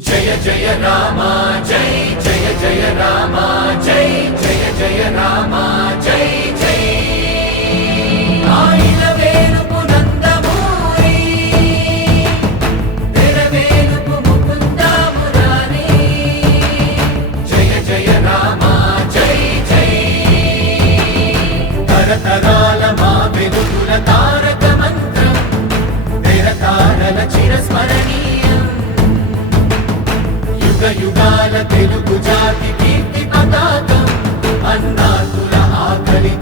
జయ జయ రామ జయ జయ జయ రామ జయ జయ జయ రామ జయ జయ ఆయిల వేలుపు నందమూరి తెరవేలుపు ముకుంద మురారి జయ జయ రామ జయ జయ తరతరాల మా వెలుగుల తారక మంత్రం తెరతారల చిరస్మరణీయం యుగ యుగాల తెలుగు జాతి కీర్తి పతాకం అన్నాతుల ఆకలి